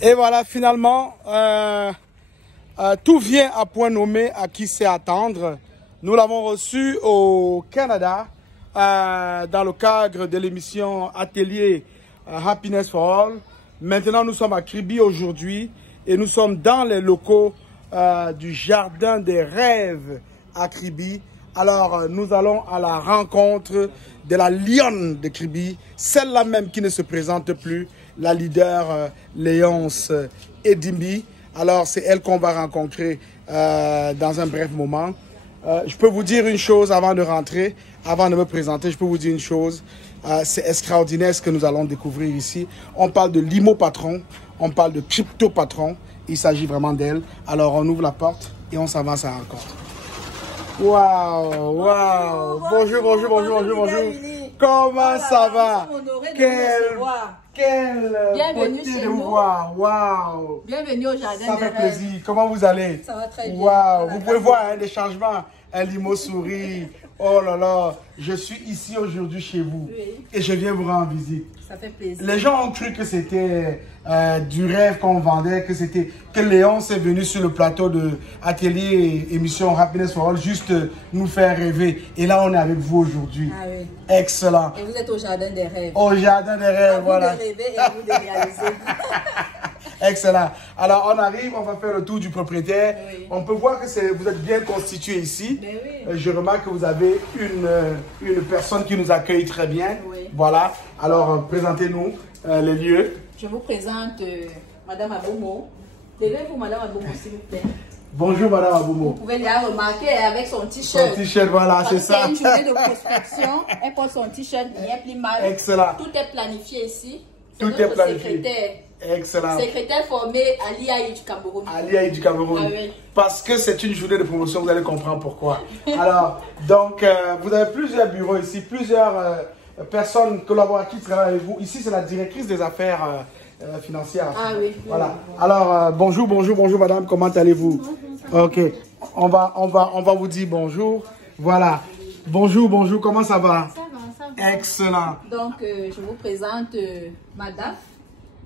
Et voilà, finalement, tout vient à point nommé à qui c'est attendre. Nous l'avons reçu au Canada dans le cadre de l'émission Atelier Happiness for All. Maintenant, nous sommes à Kribi aujourd'hui et nous sommes dans les locaux du Jardin des Rêves à Kribi. Alors, nous allons à la rencontre de la lionne de Kribi, celle-là même qui ne se présente plus, la leader Léonce Edimbi. Alors, c'est elle qu'on va rencontrer dans un bref moment. Je peux vous dire une chose avant de rentrer, avant de me présenter, je peux vous dire une chose. C'est extraordinaire ce que nous allons découvrir ici. On parle de limo patron, on parle de crypto patron. Il s'agit vraiment d'elle. Alors, on ouvre la porte et on s'avance à la rencontre. Waouh, waouh. Bonjour, bonjour, bonjour, bonjour, bonjour. Comment ça va? Quelle beauté de vous voir. Waouh. Bienvenue au Jardin. Ça fait plaisir. Comment vous allez? Ça va très bien. Waouh. Vous pouvez voir des changements. Un limo sourit. Oh là là. Je suis ici aujourd'hui chez vous. Oui. Et je viens vous rendre visite. Ça fait plaisir. Les gens ont cru que c'était du rêve qu'on vendait, que Léon s'est venu sur le plateau de Atelier émission Happiness for All juste nous faire rêver. Et là, on est avec vous aujourd'hui. Ah oui. Excellent. Et vous êtes au Jardin des Rêves. Au Jardin des Rêves, voilà. Vous de rêver et vous de réaliser. Excellent. Alors, on arrive, on va faire le tour du propriétaire. Oui. On peut voir que vous êtes bien constitué ici. Mais oui. Je remarque que vous avez une personne qui nous accueille très bien. Oui. Voilà. Alors, présentez-nous les lieux. Je vous présente Madame Aboumo. Levez-vous, Madame Aboumo, s'il vous plaît. Bonjour, Madame Vous Aboumo. pouvez la remarquer avec son t-shirt. Son t-shirt, voilà, c'est ça. C'est une journée de prospection. Elle porte son t-shirt bien plus mal. Excellent. Tout est planifié ici. Tout notre est planifié. Secrétaire. Excellent. Secrétaire formé à l'IAI du Cameroun. À l'IAI du Cameroun. Ah oui. Parce que c'est une journée de promotion, vous allez comprendre pourquoi. Alors, donc, vous avez plusieurs bureaux ici, plusieurs personnes collaboratives qui travaillent avec vous. Ici, c'est la directrice des affaires financières. Ah oui. Voilà. Alors, bonjour, bonjour, bonjour, madame. Comment allez-vous? Ok. On va vous dire bonjour. Voilà. Bonjour, bonjour. Comment ça va? Ça va. Excellent. Donc, je vous présente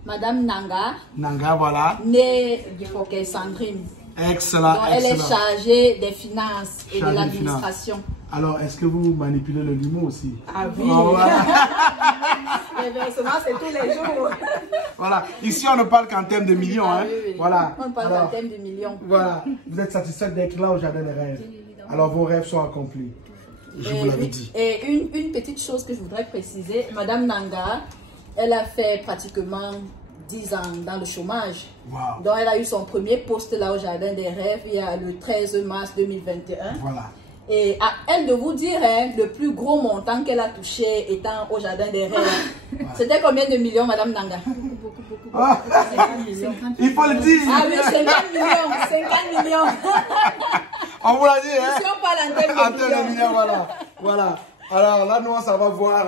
Madame Nanga, Nanga, voilà. née Gifoke Sandrine. Excellent, Donc, elle est excellent. chargée des finances et de Chargée des l'administration. Alors, est-ce que vous manipulez le limo aussi? Ah oui. Oh, voilà. Les versements, c'est tous les jours. Voilà. Ici, on ne parle qu'en termes de millions. Ah hein. oui, oui. Voilà. On parle Alors, en termes de millions. voilà. Vous êtes satisfaite d'être là au Jardin des Rêves? Alors, vos rêves sont accomplis. Je vous l'avais dit. Et une petite chose que je voudrais préciser, Madame Nanga, elle a fait pratiquement 10 ans dans le chômage. Wow. Donc, elle a eu son premier poste là au Jardin des Rêves il y a le 13 mars 2021. Voilà. Et à elle de vous dire hein, le plus gros montant qu'elle a touché étant au Jardin des Rêves. C'était combien de millions, Madame Nanga? Ah, 50 millions. il faut le dire. Ah oui, 50 millions. 50 millions. On vous l'a dit, hein? Si on parle en termes En de termes de millions. millions, voilà. Voilà. Alors là, nous, ça va voir.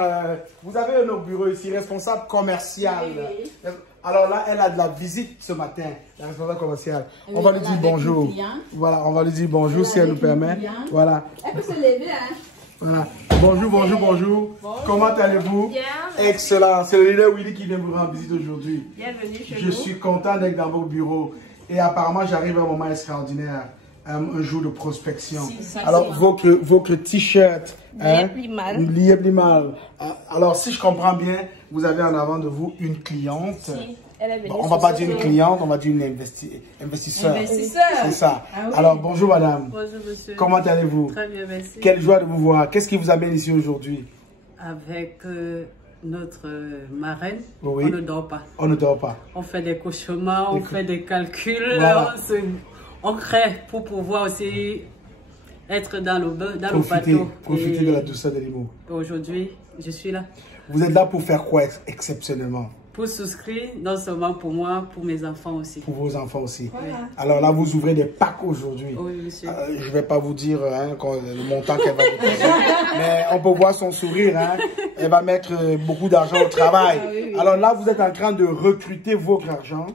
Vous avez nos bureaux ici, responsable commercial. Oui. Alors là, elle a de la visite ce matin, la responsable commerciale. Oui, on va lui elle dire avec bonjour. une cliente. Voilà, on va lui dire bonjour si elle nous avec une permet. cliente. Voilà. Elle peut se lever, hein? Voilà. Bonjour, bonjour, bonjour. Comment allez-vous? Bien. Excellent. C'est le leader Willy qui vient vous rendre visite aujourd'hui. Bienvenue chez Je nous. suis content d'être dans vos bureaux. Et apparemment, j'arrive à un moment extraordinaire. Un jour de prospection. Alors, votre t-shirt. Lié plus mal. Lié plus mal. Alors, si je comprends bien, vous avez en avant de vous une cliente. Si, elle est venue Bon, on ne va pas dire une sur- cliente, on va dire une investisseur. Investisseur. C'est ça. Ah oui. Alors, bonjour madame. Bonjour monsieur. Comment allez-vous? Très bien, merci. Quelle joie de vous voir. Qu'est-ce qui vous amène ici aujourd'hui? Avec notre marraine, Oui. on ne dort pas. On ne dort pas. On fait des cauchemars, on fait des calculs, Voilà. on crée pour pouvoir aussi être dans le Profitez bateau. de la douceur des mots. Aujourd'hui, je suis là Vous êtes là pour faire quoi exceptionnellement? pour souscrire, non seulement pour moi, pour mes enfants aussi. Pour vos enfants aussi. Voilà. Alors là, vous ouvrez des packs aujourd'hui. Oui, monsieur. Je ne vais pas vous dire le montant qu'elle va vous présenter, mais on peut voir son sourire. Hein. Elle va mettre beaucoup d'argent au travail. Ah oui, oui. Alors là, vous êtes en train de recruter votre argent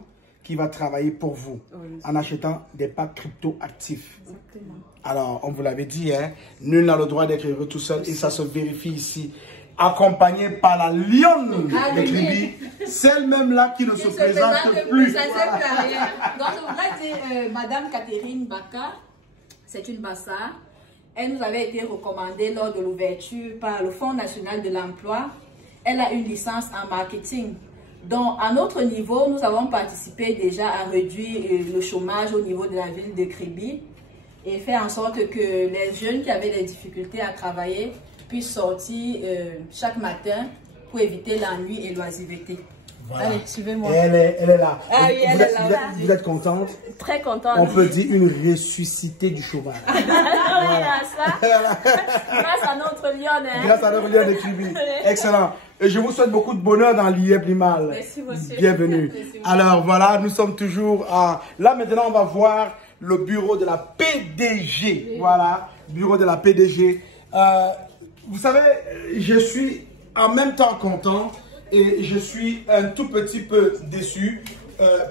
qui va travailler pour vous Oui. en achetant des packs crypto actifs. Exactement. Alors, on vous l'avait dit, hein, nul n'a le droit d'être heureux tout seul et ça se vérifie ici. accompagnée par la lionne de Kribi, celle même là qui ne se présente plus. Ça ne sert plus à rien. Donc je voudrais dire, Madame Catherine Baka, c'est une Bassa. Elle nous avait été recommandée lors de l'ouverture par le Fonds national de l'emploi. Elle a une licence en marketing. Donc, à notre niveau, nous avons participé déjà à réduire le chômage au niveau de la ville de Kribi et faire en sorte que les jeunes qui avaient des difficultés à travailler puissent sortir chaque matin pour éviter l'ennui et l'oisiveté. Voilà. Allez, suivez-moi. Elle est là. Ah oui, elle est là. Vous êtes contente? Très contente. On peut dire une ressuscité du chômage. Voilà, ça. Grâce à notre lionne. Hein. Grâce à notre lionne de Kribi. Excellent. Et je vous souhaite beaucoup de bonheur dans l'IEP Limal. Merci, monsieur. Bienvenue. Merci, alors voilà, nous sommes toujours à... Là maintenant, on va voir le bureau de la PDG. Oui. Voilà, bureau de la PDG. Vous savez, je suis en même temps content et je suis un tout petit peu déçu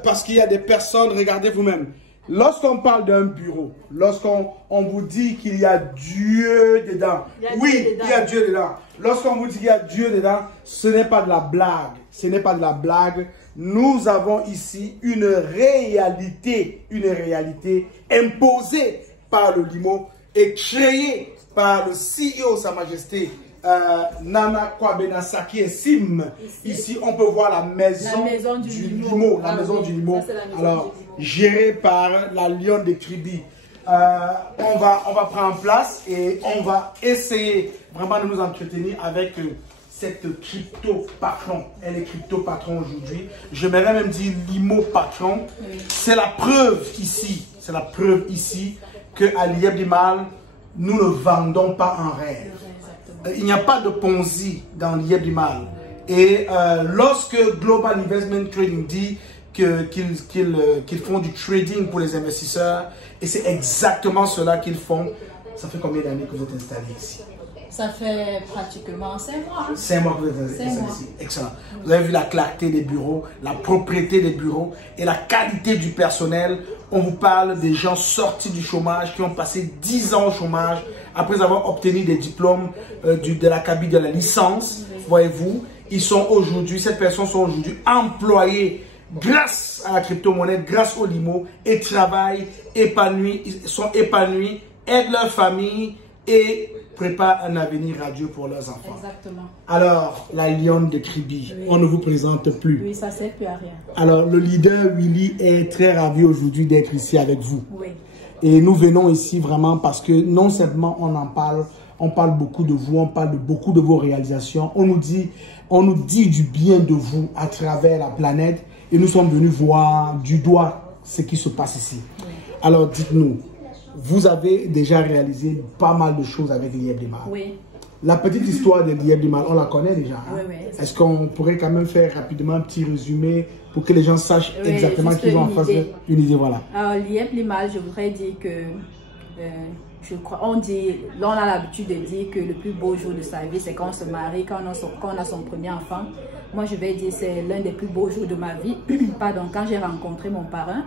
parce qu'il y a des personnes, regardez vous-même, lorsqu'on parle d'un bureau, lorsqu'on vous dit qu'il y a Dieu dedans, il y a Dieu dedans. Lorsqu'on vous dit qu'il y a Dieu dedans, ce n'est pas de la blague. Ce n'est pas de la blague. Nous avons ici une réalité imposée par le Limo et créée par le CEO, Sa Majesté Nana Kwabena Saki et Sim. Ici, on peut voir la maison du Limo. La maison du Limo. Alors, gérée par la lionne de Kribi. On va prendre place et on va essayer vraiment de nous entretenir avec cette crypto patron. Elle est crypto patron aujourd'hui. Je m'aimerais même dire Limo patron. Oui. C'est la preuve ici. C'est la preuve ici qu'à l'IEP Limal, nous ne vendons pas un rêve. Il n'y a pas de Ponzi dans l'IEP Limal. Et lorsque Global Investment Trading dit qu'ils font du trading pour les investisseurs, et c'est exactement cela qu'ils font. Ça fait combien d'années que vous êtes installé ici? Ça fait pratiquement 5 mois. 5 mois que vous êtes installé ici. Excellent. Vous avez vu la clarté des bureaux, la propriété des bureaux et la qualité du personnel. On vous parle des gens sortis du chômage, qui ont passé 10 ans au chômage, après avoir obtenu des diplômes de la cabine de la licence. Voyez-vous, ils sont aujourd'hui, ces personnes sont aujourd'hui employées grâce à la crypto-monnaie, grâce au Limo, et travaillent épanouis, ils sont épanouis, aident leur famille et préparent un avenir radieux pour leurs enfants. Exactement. Alors, la lionne de Kribi, oui. On ne vous présente plus. Oui, ça ne sert plus à rien. Alors, le leader Willy est très ravi aujourd'hui d'être ici avec vous. Oui. Et nous venons ici vraiment parce que non seulement on parle beaucoup de vous, on parle beaucoup de vos réalisations, on nous dit du bien de vous à travers la planète. Et nous sommes venus voir du doigt ce qui se passe ici. Oui. Alors, dites-nous, vous avez déjà réalisé pas mal de choses avec l'IEP Limal. Oui. La petite histoire de l'IEP Limal, on la connaît déjà. Hein? Oui, oui. Est-ce qu'on pourrait quand même faire rapidement un petit résumé pour que les gens sachent exactement qui vont en face de une idée, voilà. Alors, l'IEP Limal, je voudrais dire que, je crois, on a l'habitude de dire que le plus beau jour de sa vie, c'est quand on se marie, quand on a son premier enfant. Moi, je vais dire que c'est l'un des plus beaux jours de ma vie. Pardon, quand j'ai rencontré mon parrain,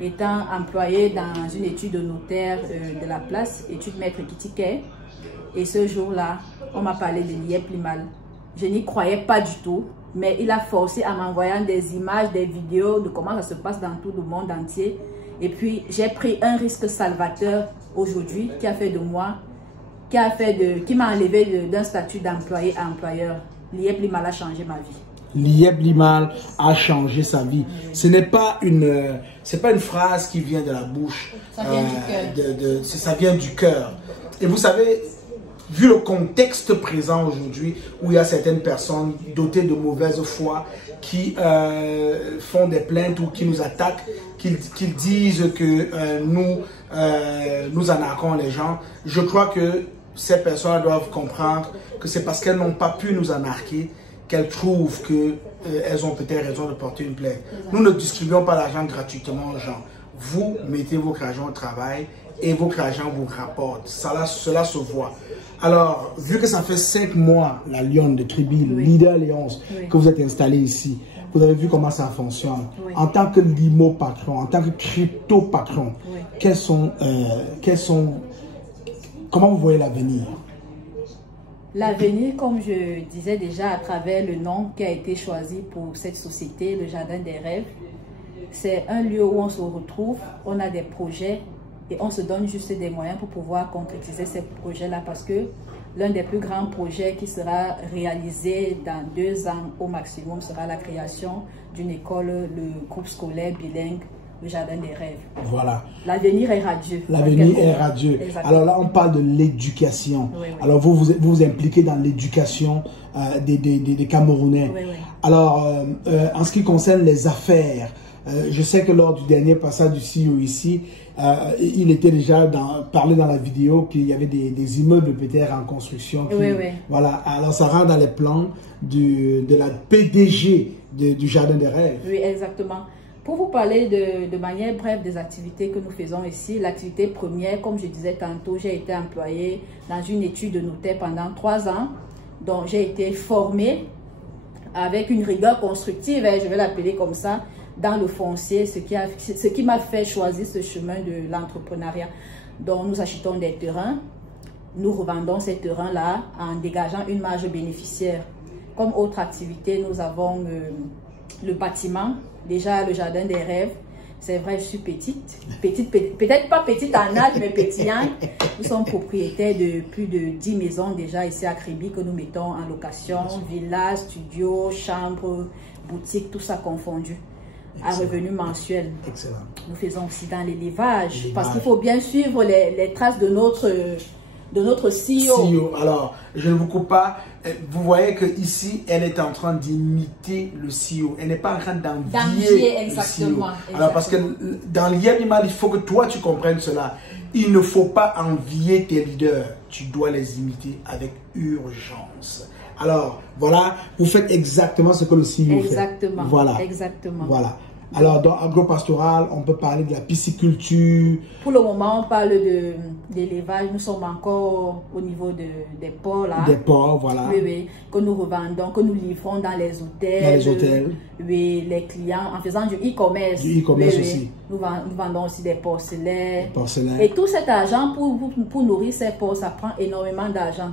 étant employé dans une étude de notaire de la place, étude maître Kitike. Et ce jour-là, on m'a parlé de l'IEP Limal. Je n'y croyais pas du tout, mais il a forcé à m'envoyer des images, des vidéos de comment ça se passe dans tout le monde entier. Et puis, j'ai pris un risque salvateur aujourd'hui qui a fait de moi, qui m'a enlevé d'un statut d'employé à employeur. L'IEP Limal a changé ma vie. L'IEP Limal a changé sa vie. Ce n'est pas une phrase qui vient de la bouche. Ça vient du cœur. Ça vient du cœur. Et vous savez, vu le contexte présent aujourd'hui, où il y a certaines personnes dotées de mauvaise foi qui font des plaintes ou qui nous attaquent, qui disent que nous arnaquons les gens, je crois que ces personnes doivent comprendre que c'est parce qu'elles n'ont pas pu nous arnaquer qu'elles trouvent qu'elles ont peut-être raison de porter une plainte. Nous ne distribuons pas l'argent gratuitement aux gens. Vous mettez votre argent au travail et votre argent vous rapporte. Cela se voit. Alors, vu que ça fait 5 mois, la lionne de Kribi, le leader Léonce, que vous êtes installé ici, vous avez vu comment ça fonctionne. Oui. En tant que Limo patron, en tant que crypto patron, oui. Comment vous voyez l'avenir? L'avenir, comme je disais déjà à travers le nom qui a été choisi pour cette société, le Jardin des Rêves, c'est un lieu où on se retrouve, on a des projets et on se donne juste des moyens pour pouvoir concrétiser ces projets-là parce que l'un des plus grands projets qui sera réalisé dans 2 ans au maximum sera la création d'une école, le groupe scolaire bilingue, le Jardin des Rêves. Voilà. L'avenir est radieux. L'avenir est radieux. Exactement. Alors là, on parle de l'éducation. Oui, oui. Alors vous impliquez dans l'éducation des Camerounais. Oui, oui. Alors, en ce qui concerne les affaires, je sais que lors du dernier passage du CEO ici, il était déjà parlé dans la vidéo qu'il y avait des immeubles peut-être en construction. Qui, oui, oui. Voilà. Alors ça rentre dans les plans de la PDG du Jardin des Rêves. Oui, exactement. Pour vous parler de manière brève des activités que nous faisons ici, l'activité première, comme je disais tantôt, j'ai été employée dans une étude de notaire pendant 3 ans. Donc j'ai été formée avec une rigueur constructive, je vais l'appeler comme ça, dans le foncier, ce qui m'a fait choisir ce chemin de l'entrepreneuriat. Donc nous achetons des terrains, nous revendons ces terrains-là en dégageant une marge bénéficiaire. Comme autre activité, nous avons le bâtiment, déjà le Jardin des Rêves. C'est vrai, je suis petite, peut-être pas petite en âge, mais pétillante. Nous sommes propriétaires de plus de 10 maisons déjà ici à Kribi que nous mettons en location, villas, studios, chambres, boutiques, tout ça confondu. À revenu mensuel. Excellent. Nous faisons aussi dans l'élevage, parce qu'il faut bien suivre les traces de notre CEO. Alors, je ne vous coupe pas. Vous voyez que ici, elle est en train d'imiter le CEO. Elle n'est pas en train d'envier le CEO. Alors, parce que dans l'animal, il faut que toi, tu comprennes cela. Il ne faut pas envier tes leaders. Tu dois les imiter avec urgence. Alors, voilà, vous fait exactement ce que le CEO fait. Exactement. Voilà. Exactement. Voilà. Alors, dans agropastoral, on peut parler de la pisciculture. Pour le moment, on parle d'élevage. Nous sommes encore au niveau des porcs, là. Des porcs, voilà. Oui, oui. Que nous revendons, que nous livrons dans les hôtels. Dans les hôtels. Oui, les clients, en faisant du e-commerce. Du e-commerce oui, aussi. Nous vendons aussi des porcelains. Des porcelains. Et tout cet argent, pour nourrir ces porcs, ça prend énormément d'argent.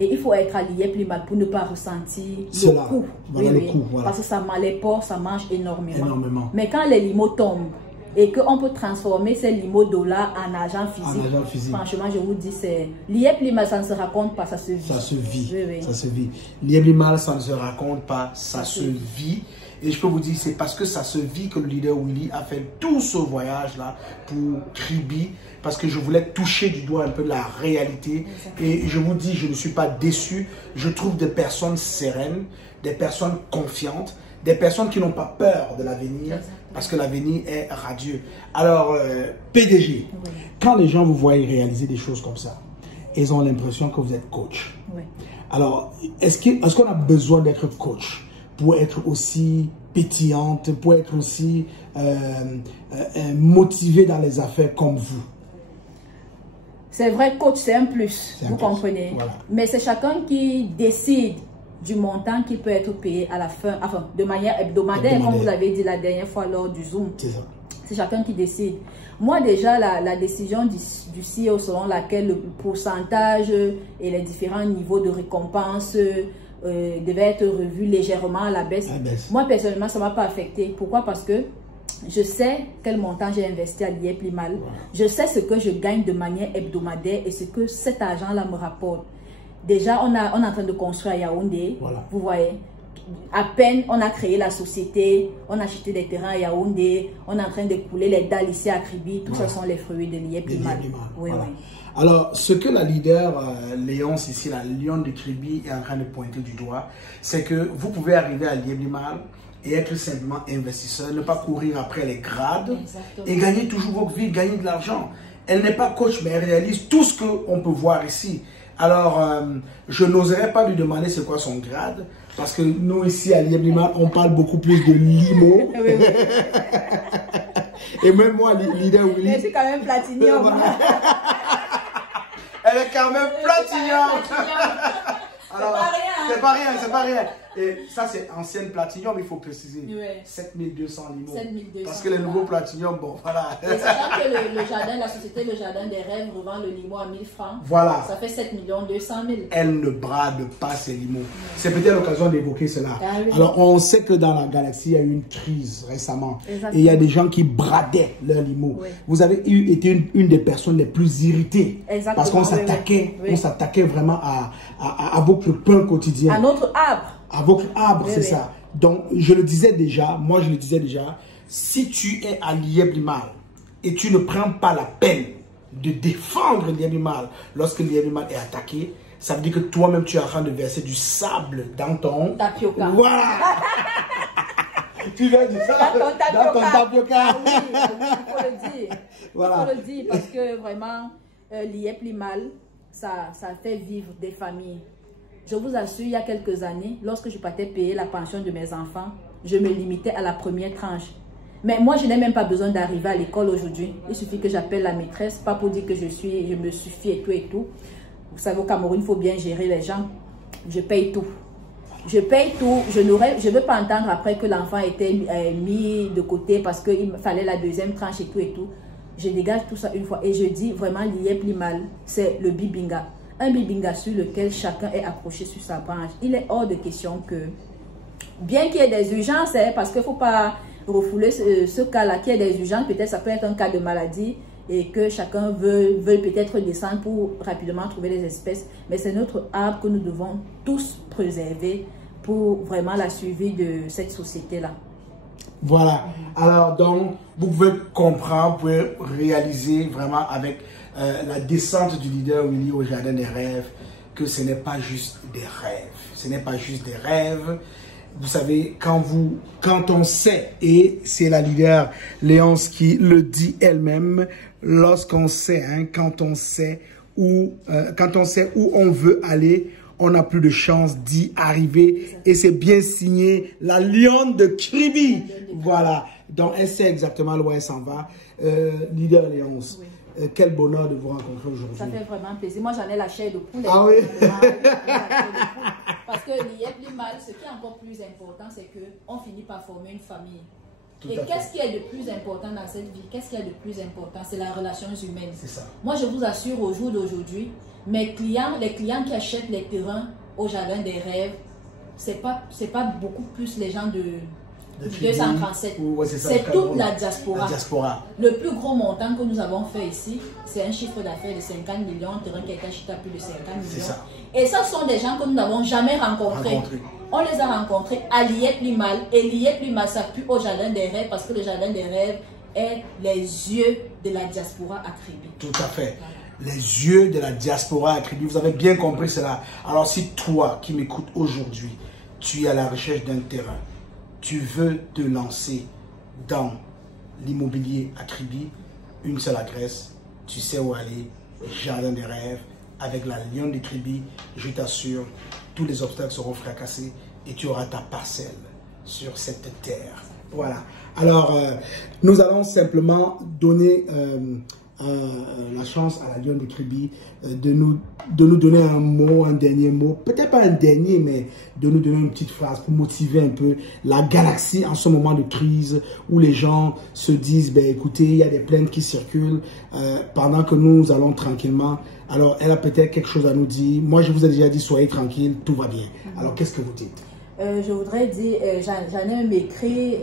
Et il faut être allié plus mal pour ne pas ressentir le coût. Voilà, le coût, voilà. Parce que les porcs, ça mange énormément. Énormément. Mais quand les limos tombent et qu'on peut transformer ces limos dollars en argent physique, franchement, je vous dis, c'est lié plus mal, ça ne se raconte pas, ça se vit. Ça se vit. Oui, oui. Ça se vit. Lié plus mal, ça ne se raconte pas, ça se vit. Et je peux vous dire, c'est parce que ça se vit que le leader Willy a fait tout ce voyage-là pour Kribi, parce que je voulais toucher du doigt un peu la réalité. Exactement. Et je vous dis, je ne suis pas déçu. Je trouve des personnes sereines, des personnes confiantes, des personnes qui n'ont pas peur de l'avenir, parce que l'avenir est radieux. Alors, PDG, quand les gens vous voient réaliser des choses comme ça, ils ont l'impression que vous êtes coach. Oui. Alors, est-ce qu'on a besoin d'être coach pour être aussi pétillante, pour être aussi motivée dans les affaires comme vous? C'est vrai, coach, c'est un plus, vous comprenez. Voilà. Mais c'est chacun qui décide du montant qui peut être payé à la fin, enfin, de manière hebdomadaire, comme vous l'avez dit la dernière fois lors du Zoom. C'est chacun qui décide. Moi, déjà, la décision du CEO selon laquelle le pourcentage et les différents niveaux de récompense devait être revu légèrement à la baisse. Moi, personnellement, ça ne m'a pas affecté. Pourquoi? Parce que je sais quel montant j'ai investi à l'IA plus mal. Je sais ce que je gagne de manière hebdomadaire et ce que cet argent-là me rapporte. Déjà, on est en train de construire à Yaoundé. Voilà. Vous voyez, à peine on a créé la société, on a acheté des terrains à Yaoundé, on est en train de couler les dalles ici à Kribi. Tout ça sont les fruits de l'IA plus mal. Oui, oui. Alors, ce que la leader Léonce ici, la Lyon de Kribi, est en train de pointer du doigt, c'est que vous pouvez arriver à Liéblimal et être simplement investisseur, ne pas courir après les grades. Exactement. Et gagner toujours votre vie, gagner de l'argent. Elle n'est pas coach, mais elle réalise tout ce qu'on peut voir ici. Alors, je n'oserais pas lui demander c'est quoi son grade, parce que nous ici à Liéblimal, on parle beaucoup plus de limo. Et même moi, leader Willy. Je suis quand même platinium. Elle est quand même platinium. Alors, c'est pas rien, hein? C'est pas rien, c'est pas rien. Et ça, c'est ancienne platinium, il faut préciser. Ouais. 7200 limos. 7200. Parce que les nouveaux platinium, bon, voilà. Et sachant que le jardin, la société Le Jardin des Rêves revend le limo à 1000 francs. Voilà. Ça fait 7 200 000. Elle ne brade pas ses limos. C'est peut-être l'occasion d'évoquer cela. Ah oui. Alors, on sait que dans la galaxie, il y a eu une crise récemment. Exactement. Et il y a des gens qui bradaient leurs limos. Oui. Vous avez été une des personnes les plus irritées. Exactement. Parce qu'on s'attaquait vraiment à votre pain quotidien. À notre arbre. À votre arbre, Oui, c'est oui. ça. Donc, je le disais déjà, si tu es à Lièvre-Limal et tu ne prends pas la peine de défendre Lièvre-Limal lorsque Lièvre-Limal est attaqué, ça veut dire que toi-même, tu es en train de verser du sable dans ton... Tapioca. Voilà. Tu veux dire ça? Dans ton tapioca. tapioca. Ah oui, il faut le dire. Voilà. Il faut le dire parce que vraiment, Lièvre-Limal, ça fait vivre des familles. Je vous assure, il y a quelques années, lorsque je partais payer la pension de mes enfants, je me limitais à la première tranche. Mais moi, je n'ai même pas besoin d'arriver à l'école aujourd'hui. Il suffit que j'appelle la maîtresse, pas pour dire que je me suffis et tout et tout. Vous savez, au Cameroun, il faut bien gérer les gens. Je paye tout. Je paye tout. Je ne veux pas entendre après que l'enfant était mis de côté parce qu'il fallait la deuxième tranche et tout et tout. Je dégage tout ça une fois et je dis vraiment, Lièvre-Limal, c'est le bibinga. Un bibinga sur lequel chacun est accroché sur sa branche. Il est hors de question que, bien qu'il y ait des urgences, parce qu'il ne faut pas refouler ce cas-là, qu'il y ait des urgences, peut-être ça peut être un cas de maladie et que chacun veut peut-être descendre pour rapidement trouver des espèces. Mais c'est notre arbre que nous devons tous préserver pour vraiment la survie de cette société-là. Voilà. Alors, donc, vous pouvez comprendre, vous pouvez réaliser vraiment avec la descente du leader Willy au Jardin des Rêves que ce n'est pas juste des rêves. Ce n'est pas juste des rêves. Vous savez, quand on sait, et c'est la leader Léonce qui le dit elle-même, lorsqu'on sait, quand on sait où on veut aller, on n'a plus de chance d'y arriver. Et c'est bien signé la lionne de Kribi. Voilà. Donc, elle sait exactement où elle s'en va. Leader Léonce, oui. Quel bonheur de vous rencontrer aujourd'hui. Ça fait vraiment plaisir. Moi, j'en ai la chair de poulet. Ah oui. Parce que Lièvre-Limal, ce qui est encore plus important, c'est qu'on finit par former une famille. Et qu'est-ce qui est de plus important dans cette vie? Qu'est-ce qui est de plus important? C'est la relation humaine. C'est ça. Moi, je vous assure, au jour d'aujourd'hui, les clients qui achètent les terrains au Jardin des Rêves, c'est pas beaucoup plus les gens de 237. Ouais, c'est toute la diaspora. La diaspora. Le plus gros montant que nous avons fait ici, c'est un chiffre d'affaires de 50 millions, un terrain qui a été acheté à plus de 50 millions. Ça. Et ça sont des gens que nous n'avons jamais rencontrés. On les a rencontrés à Lièvre-Limal. Et Lièvre-Limal s'appuie au Jardin des Rêves parce que le Jardin des Rêves est les yeux de la diaspora à Kribi. Tout à fait. Les yeux de la diaspora à Kribi. Vous avez bien compris cela. Alors si toi qui m'écoutes aujourd'hui, tu es à la recherche d'un terrain, tu veux te lancer dans l'immobilier à Kribi, une seule adresse, tu sais où aller, Jardin des Rêves, avec la lionne de Kribi, je t'assure, tous les obstacles seront fracassés et tu auras ta parcelle sur cette terre. Voilà. Alors, nous allons simplement donner la chance à la lionne de Kribi de nous donner un mot, un dernier mot, peut-être pas un dernier, mais de nous donner une petite phrase pour motiver un peu la galaxie en ce moment de crise où les gens se disent, ben écoutez, il y a des plaintes qui circulent pendant que nous allons tranquillement. Alors, elle a peut-être quelque chose à nous dire. Moi, je vous ai déjà dit, soyez tranquille, tout va bien. Alors, qu'est-ce que vous dites? Je voudrais dire, j'en ai écrit,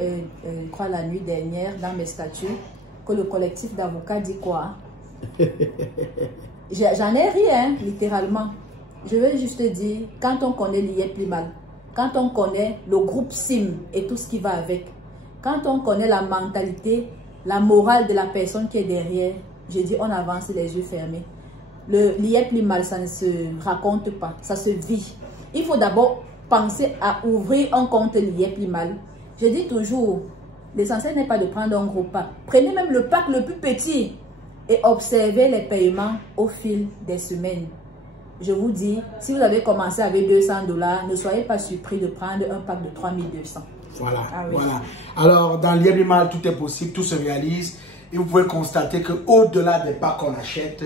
je crois, la nuit dernière dans mes statuts, que le collectif d'avocats dit quoi? J'en ai rien, littéralement. Je veux juste dire, quand on connaît Lièvre-Limal, quand on connaît le groupe SIM et tout ce qui va avec, quand on connaît la mentalité, la morale de la personne qui est derrière, je dis, on avance les yeux fermés. Le Lièvre-Limal, ça ne se raconte pas, ça se vit. Il faut d'abord penser à ouvrir un compte Lièvre-Limal. Je dis toujours, l'essentiel n'est pas de prendre un gros pack. Prenez même le pack le plus petit et observez les paiements au fil des semaines. Je vous dis, si vous avez commencé avec 200 $, ne soyez pas surpris de prendre un pack de 3200. Voilà, ah oui. Voilà. Alors, dans Lièvre-Limal, tout est possible, tout se réalise. Et vous pouvez constater qu'au-delà des packs qu'on achète,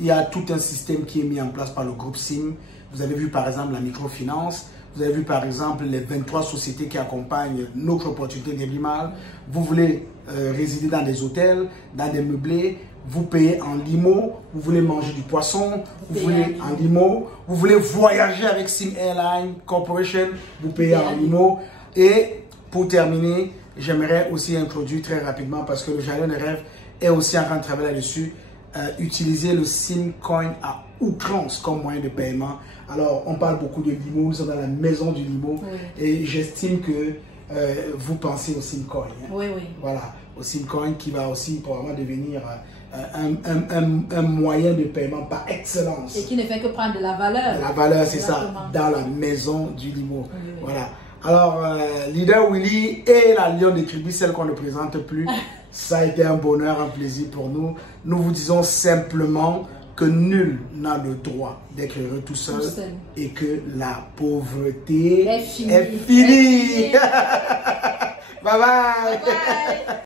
il y a tout un système qui est mis en place par le groupe SIM. Vous avez vu par exemple la microfinance. Vous avez vu par exemple les 23 sociétés qui accompagnent notre opportunité d'Ebrimal. Vous voulez résider dans des hôtels, dans des meublés, vous payez en limo, vous voulez manger du poisson, vous voulez en limo, vous voulez voyager avec Sim Airline Corporation, vous payez en limo. Et pour terminer, j'aimerais aussi introduire très rapidement, parce que le Jardin de rêve est aussi en train de travailler là-dessus, utiliser le SimCoin à outrance comme moyen de paiement. Alors, on parle beaucoup de limo, nous sommes dans la maison du limo, et j'estime que vous pensez au SimCoin. Hein. Oui, oui. Voilà, au SimCoin qui va aussi probablement devenir un moyen de paiement par excellence. Et qui ne fait que prendre de la valeur. La valeur, c'est ça, dans la maison du limo. Voilà. Alors, Leader Willy et la Lion de Kribi, celle qu'on ne présente plus, ça a été un bonheur, un plaisir pour nous. Nous vous disons simplement que nul n'a le droit d'être heureux tout seul et que la pauvreté est finie. Bye bye.